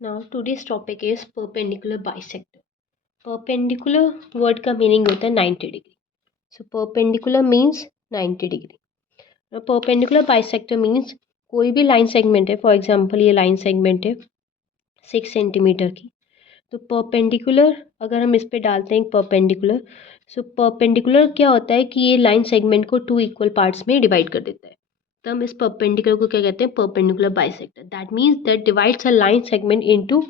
Now today's topic is perpendicular bisector. Perpendicular word का meaning होता है 90 degree. So perpendicular means 90 degree. Now perpendicular bisector means कोई भी line segment है, for example ये line segment है 6 सेंटीमीटर की, तो perpendicular अगर हम इस पे डालते हैं perpendicular, so perpendicular क्या होता है कि ये line segment को 2 equal parts में divide कर देता है. तो हम इस परपेंडिकुलर को क्या कहते हैं? Perpendicular bisector. That means that divides a line segment into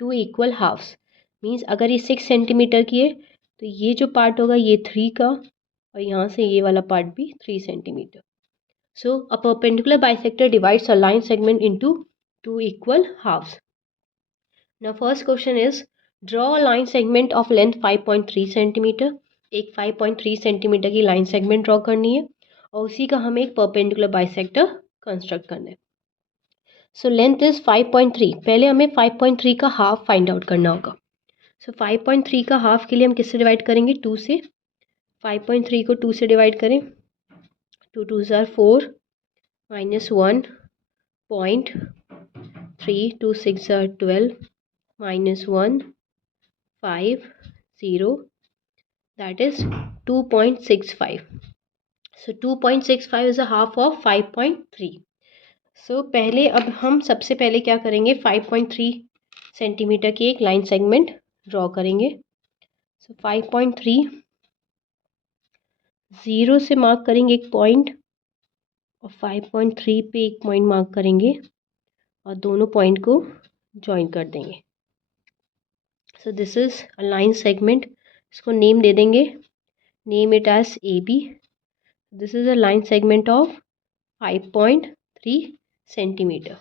2 equal halves. Means अगर ये 6 सेंटीमीटर की है तो ये जो पार्ट होगा ये 3 का, और यहाँ से ये वाला पार्ट भी 3 centimetre. So a perpendicular bisector divides a line segment into 2 equal halves. Now first question is draw a line segment of length 5.3 centimetre. एक 5.3 सेंटीमीटर की लाइन सेगमेंट ड्रॉ करनी है और उसी का हमें एक परपेंडिकुलर बाइसेक्टर कंस्ट्रक्ट करना है. So length is 5.3. पहले हमें 5.3 का हाफ फाइंड आउट करना होगा. सो 5.3 का हाफ के लिए हम किससे डिवाइड करेंगे? 2 से. 5.3 को 2 से डिवाइड करें. 2 2 ज़ार 4 माइनस 1.3. 2 6 ज़ार 12 minus 1 5 0. That is 2.65. So 2.65 is a half of 5.3. So पहले अब हम सबसे पहले क्या करेंगे? 5.3 सेंटीमीटर की एक लाइन सेगमेंट ड्रॉ करेंगे. सो 5.3 ज़ीरो से मार्क करेंगे एक पॉइंट और 5.3 पे एक पॉइंट मार्क करेंगे और दोनों पॉइंट को ज्वाइन कर देंगे. So this is a line segment. इसको नेम दे देंगे. Name it as A B. This is a line segment of 5.3 centimetre.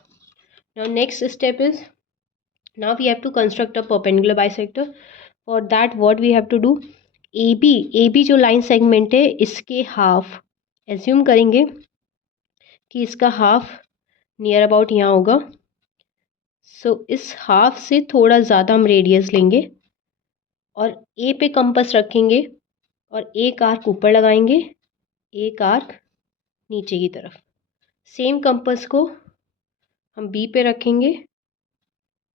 Now next step is, now we have to construct a perpendicular bisector. For that what we have to do? AB जो line segment है इसके half assume करेंगे कि इसका half near about यहाँ होगा. सो इस half से थोड़ा ज़्यादा हम रेडियस लेंगे और ए पे कंपास रखेंगे और एक आर्क ऊपर लगाएंगे, एक आर्क नीचे की तरफ. सेम कंपास को हम बी पे रखेंगे,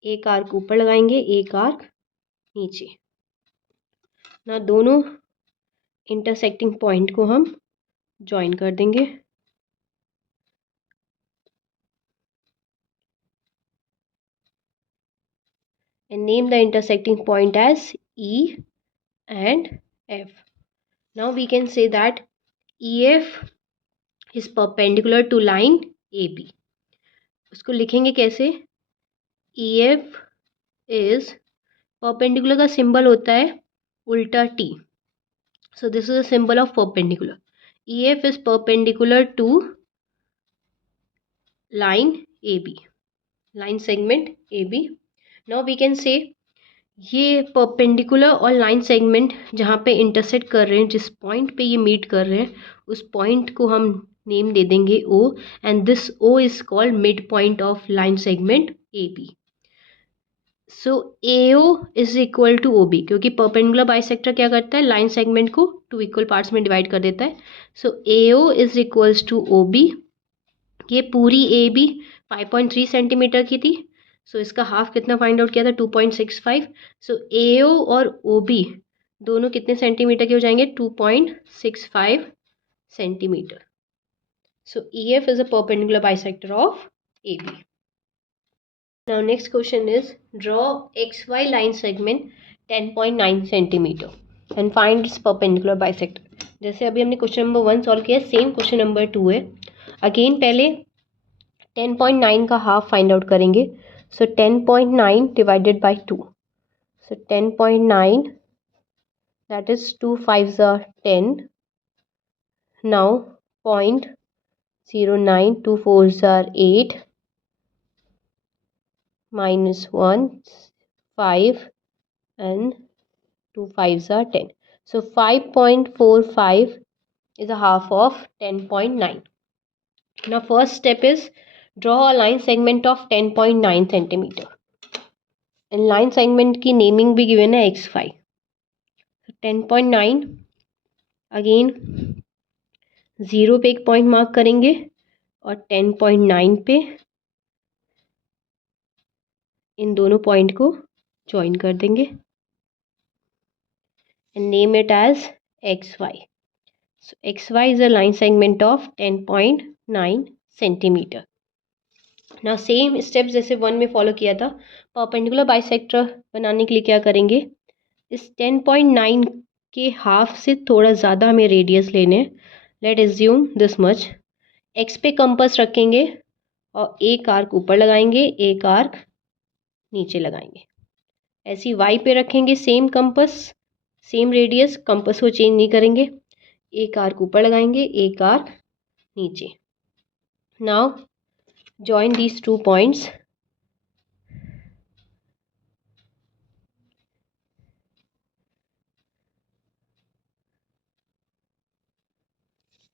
एक आर्क ऊपर लगाएंगे, एक आर्क नीचे. ना दोनों इंटरसेक्टिंग पॉइंट को हम ज्वाइन कर देंगे. And name the intersecting point as E and F. Now we can say that EF is perpendicular to line AB. उसको लिखेंगे कैसे? EF is perpendicular का सिंबल होता है उल्टा T. So this is a symbol of perpendicular. EF is perpendicular to line AB, line segment AB. Now we can say ये perpendicular और line segment जहाँ पे इंटरसेक्ट कर रहे हैं, जिस पॉइंट पे ये मीट कर रहे हैं, उस पॉइंट को हम नेम दे देंगे O. And this O is called mid point of line segment AB. So AO is equal to OB, क्योंकि परपेंडिकुलर बाइसेक्टर क्या करता है? लाइन सेगमेंट को 2 इक्वल पार्ट्स में डिवाइड कर देता है. So AO is equals to OB. ये पूरी AB 5.3 सेंटीमीटर की थी. सो इसका हाफ कितना फाइंड आउट किया था? 2.65. सो AO और OB दोनों कितने सेंटीमीटर के हो जाएंगे? 2.65 centimetre. So EF is a perpendicular bisector of AB. Now next question is draw XY line segment 10.9 centimetre and find its perpendicular bisector. जैसे अभी हमने क्वेश्चन नंबर 1 सॉल्व किया, सेम क्वेश्चन नंबर 2 है. अगेन पहले 10.9 का हाफ फाइंड आउट करेंगे. सो 10.9 divided by 2. So 10.9 that is 2 5s are 10. Now 0.09. 2 4s are 8 minus 1 5 and 2 5s are 10. So 5.45 is a half of 10.9. Now first step is draw a line segment of 10.9 centimeter. And line segment की naming भी given है x5. So 10.9 again 0 पे एक point mark करेंगे और 10.9 पे इन दोनों point को ज्वाइन कर देंगे and name it as XY. So XY is a line segment of 10.9 centimeter. ना सेम स्टेप्स जैसे 1 में फॉलो किया था, परपेंडिकुलर बाइसेक्टर बनाने के लिए क्या करेंगे, इस 10.9 के हाफ से थोड़ा ज़्यादा हमें रेडियस लेने हैं. Late assume this much. X पे कंपास रखेंगे और एक आर्क ऊपर लगाएंगे, एक आर्क नीचे लगाएंगे. ऐसी वाई पे रखेंगे same compass, same radius, compass को चेंज नहीं करेंगे. एक आर्क ऊपर लगाएंगे, एक आर्क नीचे. Now join these 2 points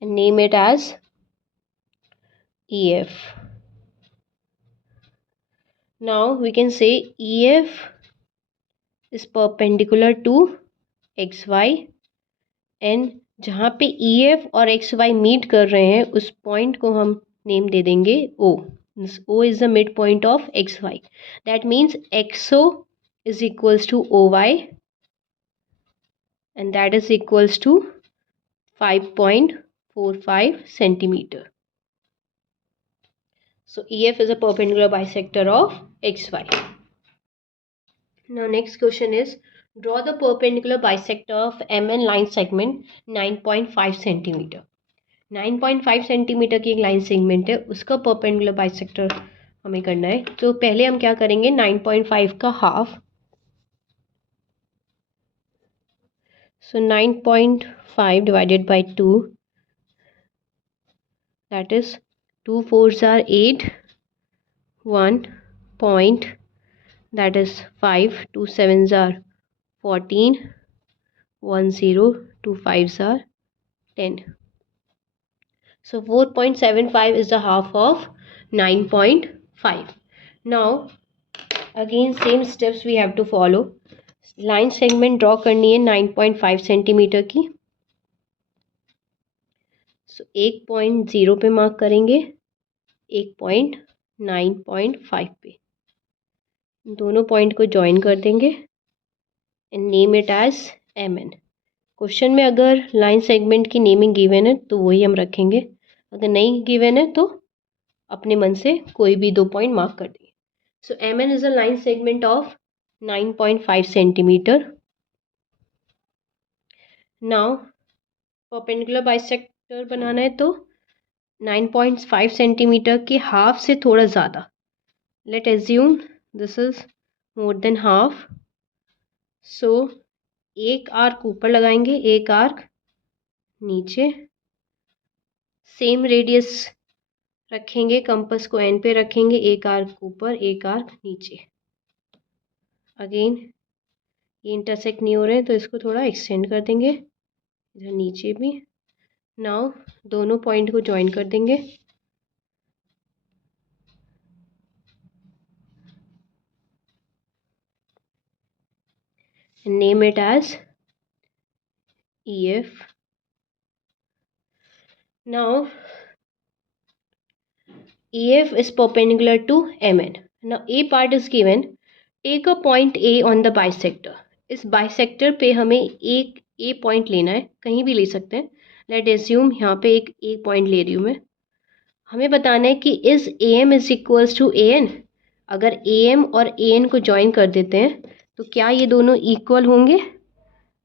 and name it as EF. Now we can say EF is perpendicular to XY and जहाँ पे EF और XY मीट कर रहे हैं उस पॉइंट को हम नेम दे देंगे O. This O is the midpoint of XY. That means XO is equals to OY and that is equals to 5.45 centimeter. So EF is a perpendicular bisector of XY. Now next question is, draw the perpendicular bisector of MN line segment 9.5 centimeter. 9.5 centimetre की एक line segment है, उसका perpendicular bisector हमें करना है. तो पहले हम क्या करेंगे, 9.5 का half. So 9.5 divided by 2, that is 2 4s are 8, 1 point, that is 5, 2 7s are 14, 1 0, 2 5s are 10. So 4.75 is the half of 9.5. Now again same steps we have to follow. Line segment draw करनी है 9.5 centimetre की. सो एक point 0 पे mark करेंगे, एक point 9.5 पे. दोनों point को ज्वाइन कर देंगे and name it as MN. Question में अगर लाइन सेगमेंट की नेमिंग गिवन है तो वही हम रखेंगे, अगर नहीं गिवन है तो अपने मन से कोई भी 2 पॉइंट मार्क कर देंगे. So MN is a line segment of 9.5 centimetre. Now perpendicular bisector बनाना है तो 9.5 सेंटीमीटर के हाफ से थोड़ा ज़्यादा. Let assume this is more than half. So एक आर्क ऊपर लगाएंगे, एक आर्क नीचे. सेम रेडियस रखेंगे, कंपास को एन पे रखेंगे, एक आर्क ऊपर, एक आर्क नीचे. अगेन ये इंटरसेक्ट नहीं हो रहे हैं तो इसको थोड़ा एक्सटेंड कर देंगे, इधर नीचे भी. नाउ दोनों पॉइंट को ज्वाइन कर देंगे. Name it as EF. Now EF is perpendicular to MN. Now A part is given. Take a point A on the bisector. इस बाइसेक्टर पे हमें एक A पॉइंट लेना है, कहीं भी ले सकते हैं. लेट एज्यूम यहाँ पे एक A पॉइंट ले रही हूँ मैं. हमें बताना है कि इस AM is equals to AN. अगर AM और AN को ज्वाइन कर देते हैं तो क्या ये दोनों इक्वल होंगे?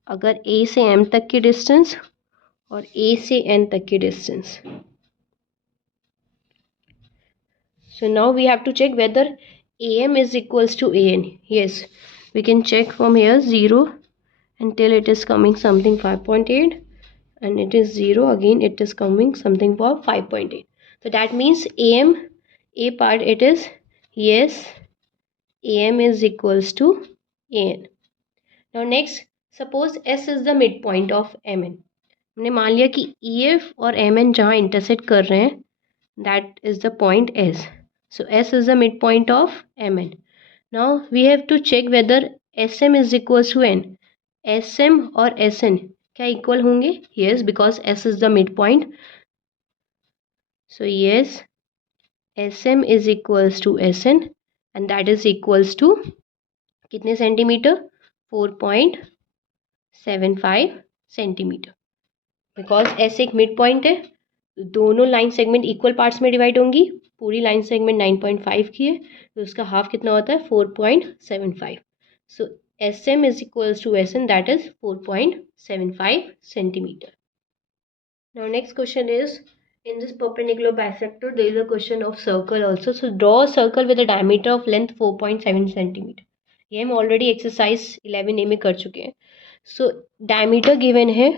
अगर A से M तक की डिस्टेंस और A से N तक की distance. So now we have to check whether AM is equals to AN. Yes, we can check from here 0 until it is coming something 5.8 and it is 0 again, it is coming something for 5.8. So that means AM, A part it is, yes, AM is equals to AN. Now next, suppose S is the midpoint of MN. हमने मान लिया कि EF और MN जहाँ intersect कर रहे हैं that is the point S. So S is the midpoint of MN. Now we have to check whether SM is equals to N. SM और SN क्या इक्वल होंगे? Yes, because S is the midpoint. So yes, SM is equals to SN and that is equals to कितने centimetre, 4.75 centimetre. Because ऐसे एक mid point है, दोनों line segment equal parts में divide होंगी, पूरी लाइन सेगमेंट 9.5 की है तो उसका हाफ कितना होता है 4.75। So S M is equals to S N, that is 4.75 centimetre. Now next question is, in this perpendicular bisector there is a question of circle also, so draw a circle with a diameter of length 4.7 centimeter। ये हम already exercise 11A में कर चुके हैं। So diameter given है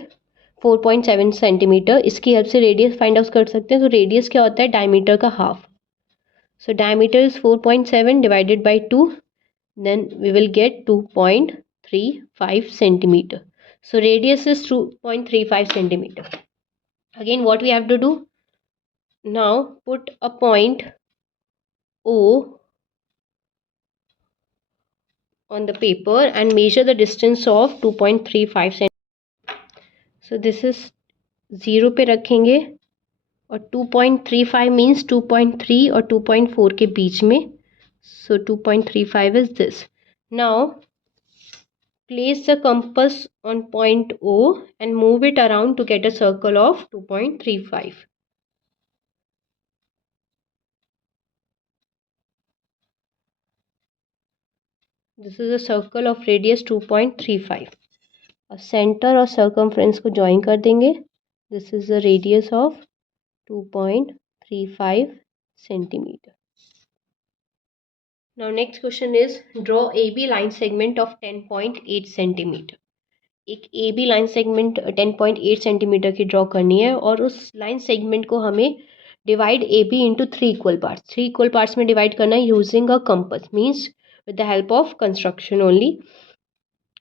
4.7 centimetre, इसकी help से radius find out कर सकते हैं। तो रेडियस क्या होता है, डायमीटर का half. So diameter is 4.7 divided by 2, then we will get 2.35 centimetre. So radius is 2.35 centimetre. Again what we have to do, now put a point O on the paper and measure the distance of 2.35 cm। so this is 0 पे रखेंगे और 2.35 means 2.3 और 2.4 के बीच में। so 2.35 is this। now place the compass on point O and move it around to get a circle of 2.35। This is a circle of radius 2.35। और centre और circumference को join कर देंगे। This is the radius of 2.35 centimetre. Now next question is, draw A B line segment of 10.8 centimetre. एक A B line segment 10.8 centimetre की draw करनी है और उस लाइन सेगमेंट को हमें divide A B into 3 equal parts, 3 equal parts में divide करना है using a compass, means with the help of construction only।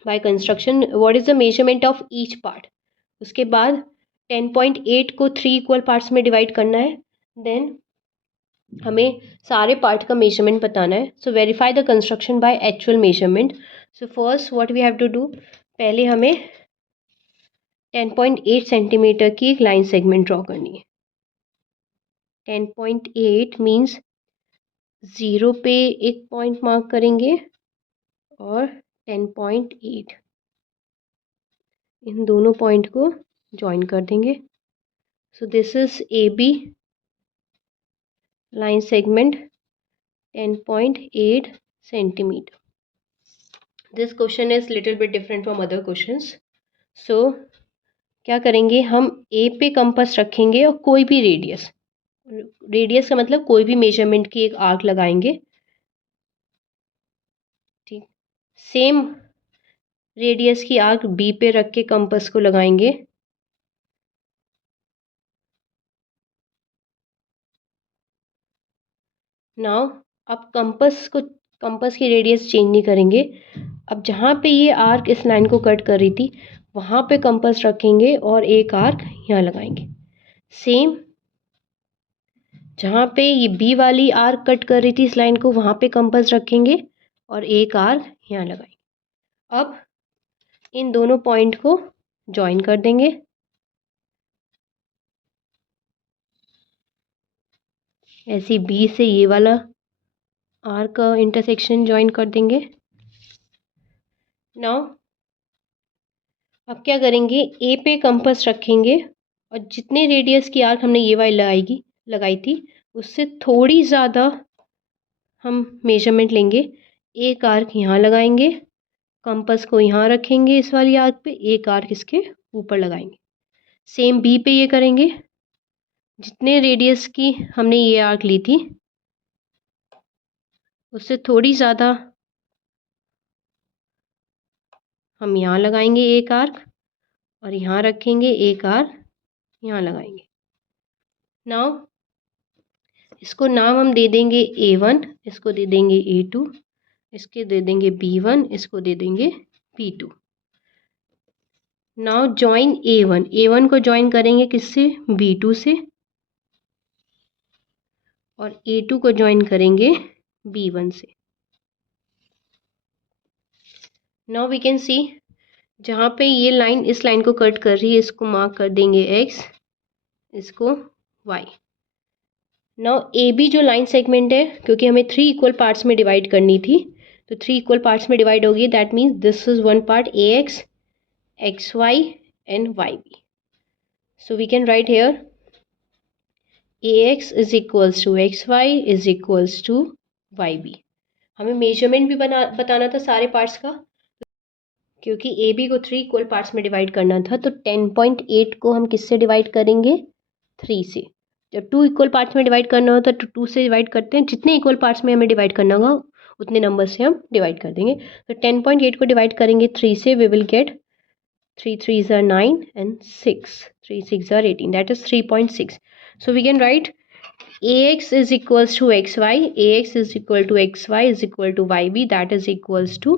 by construction what is the measurement of each part। उसके बाद 10.8 को 3 इक्वल पार्ट्स में divide करना है, then हमें सारे पार्ट का मेजरमेंट बताना है। So verify the construction by actual measurement. So first what we have to do, पहले हमें 10.8 सेंटीमीटर की एक लाइन सेगमेंट ड्रॉ करनी है। 10.8 मीन्स 0 पे एक पॉइंट मार्क करेंगे और 10.8 इन दोनों पॉइंट को ज्वाइन कर देंगे। So this is A B line segment 10.8 centimetre. This question is little bit different from other questions. So क्या करेंगे, हम ए पे कंपास रखेंगे और कोई भी रेडियस, रेडियस का मतलब कोई भी मेजरमेंट की एक आर्क लगाएंगे। ठीक, सेम रेडियस की आर्क बी पे रख के कंपास को लगाएंगे। नाउ अब कंपास की रेडियस चेंज नहीं करेंगे। अब जहाँ पे ये आर्क इस लाइन को कट कर रही थी वहाँ पे कंपास रखेंगे और एक आर्क यहाँ लगाएंगे। सेम जहाँ पे ये बी वाली आर्क कट कर रही थी इस लाइन को वहाँ पे कंपास रखेंगे और एक आर्क यहाँ लगाएंगे। अब इन दोनों पॉइंट को ज्वाइन कर देंगे। ऐसे बी से ये वाला आर्क का इंटरसेक्शन ज्वाइन कर देंगे। नाउ अब क्या करेंगे, ए पे कंपास रखेंगे और जितने रेडियस की आर्क हमने ये वाली लगाई थी उससे थोड़ी ज़्यादा हम मेजरमेंट लेंगे। एक आर्क यहाँ लगाएंगे, कंपास को यहाँ रखेंगे इस वाली आर्क पे, एक आर्क इसके ऊपर लगाएंगे। सेम बी पे ये करेंगे, जितने रेडियस की हमने ये आर्क ली थी उससे थोड़ी ज़्यादा हम यहाँ लगाएंगे एक आर्क और यहाँ रखेंगे एक आर्क यहाँ लगाएंगे। नाउ इसको नाम हम दे देंगे A1, इसको दे देंगे A2, इसके दे देंगे B1, इसको दे देंगे B2। नाउ ज्वाइन A1 को ज्वाइन करेंगे किससे, B2 से, और A2 को ज्वाइन करेंगे B1 से। नाउ वी कैन सी जहाँ पे ये लाइन इस लाइन को कट कर रही है इसको मार्क कर देंगे X, इसको Y। नाउ ए बी जो लाइन सेगमेंट है, क्योंकि हमें 3 इक्वल पार्ट्स में डिवाइड करनी थी, तो 3 इक्वल पार्ट्स में डिवाइड होगी. That means this is one part A X, X Y and Y B. So we can write here ax is equals to xy is equals to yb. हमें measurement भी बताना था सारे parts का, क्योंकि A B को 3 equal parts में divide करना था. तो 10.8 को हम किससे डिवाइड करेंगे? 3 से. जब 2 इक्वल पार्ट्स में डिवाइड करना होता है तो 2 से डिवाइड करते हैं. जितने इक्वल पार्ट्स में हमें डिवाइड करना होगा उतने नंबर से हम डिवाइड कर देंगे. तो 10.8 को डिवाइड करेंगे 3 से, we will get 3 3s are 9 and 6, 3 6 are 18, that is 3.6. So we can write ax is equals to xy, ax is equal to xy is equal to yb, that is equals to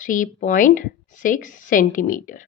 3.6 centimeter.